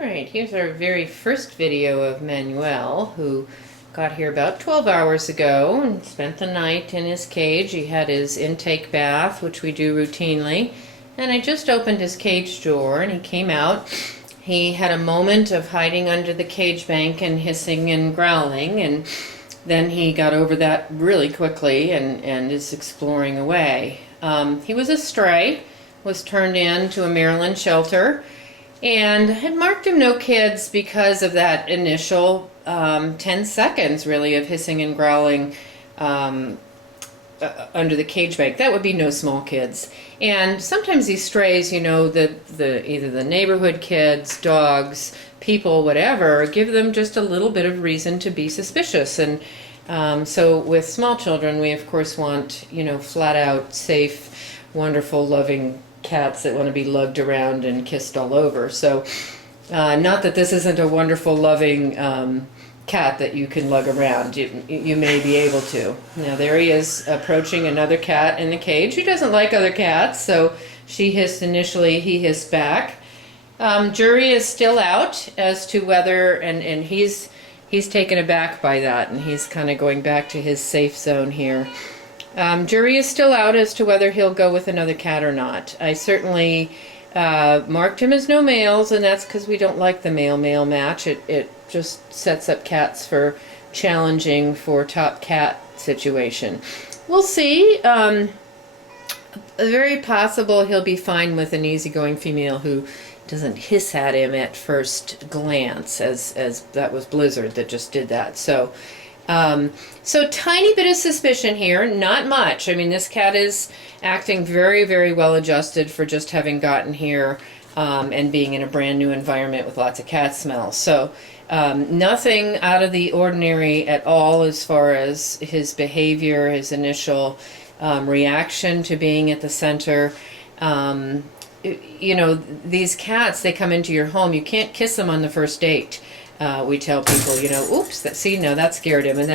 Alright, here's our very first video of Manuel, who got here about 12 hours ago and spent the night in his cage. He had his intake bath, which we do routinely, and I just opened his cage door and he came out. He had a moment of hiding under the cage bank and hissing and growling, and then he got over that really quickly and is exploring away. He was a stray, was turned in to a Maryland shelter, and had marked him no kids because of that initial 10 seconds really of hissing and growling under the cage bank. That would be no small kids. And sometimes these strays, you know, either the neighborhood kids, dogs, people, whatever, give them just a little bit of reason to be suspicious. And so with small children, we of course want, you know, flat out safe, wonderful, loving cats that want to be lugged around and kissed all over. So not that this isn't a wonderful, loving cat that you can lug around. You may be able to. Now there he is approaching another cat in the cage who doesn't like other cats, so she hissed initially, he hissed back. Jury is still out as to whether, and he's taken aback by that, and he's kind of going back to his safe zone here. Jury is still out as to whether he'll go with another cat or not. I certainly marked him as no males, and that's because we don't like the male-male match. It just sets up cats for challenging for top cat situation. We'll see. Very possible he'll be fine with an easygoing female who doesn't hiss at him at first glance, as that was Blizzard that just did that. So tiny bit of suspicion here, not much. I mean, this cat is acting very, very well adjusted for just having gotten here and being in a brand new environment with lots of cat smells. So nothing out of the ordinary at all as far as his behavior, his initial reaction to being at the center. You know, these cats, they come into your home. You can't kiss them on the first date. We tell people, you know, oops, see, no, that scared him. And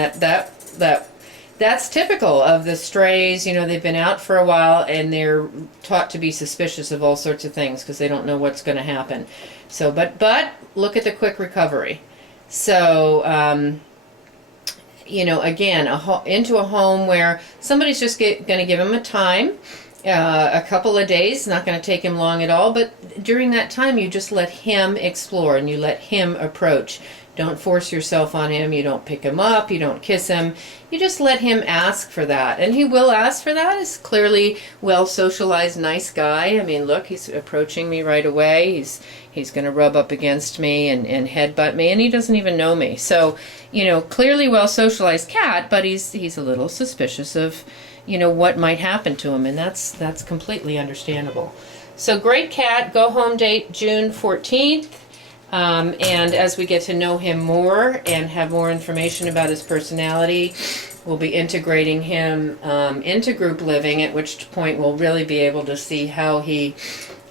that's typical of the strays. You know, they've been out for a while and they're taught to be suspicious of all sorts of things because they don't know what's going to happen. So, but look at the quick recovery. So, you know, again, into a home where somebody's just going to give him a time. A couple of days, not going to take him long at all, but during that time you just let him explore and you let him approach. Don't force yourself on him, you don't pick him up, you don't kiss him, you just let him ask for that. And he will ask for that. He's clearly well socialized, nice guy. I mean, look, he's approaching me right away. He's going to rub up against me and headbutt me, and he doesn't even know me. So, you know, clearly well socialized cat, but he's a little suspicious of, you know, what might happen to him, and that's completely understandable. So great cat, go home date June 14th, and as we get to know him more and have more information about his personality, we'll be integrating him into group living, at which point we'll really be able to see how he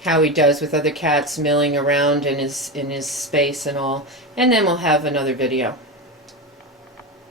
does with other cats milling around in his space and all, and then we'll have another video.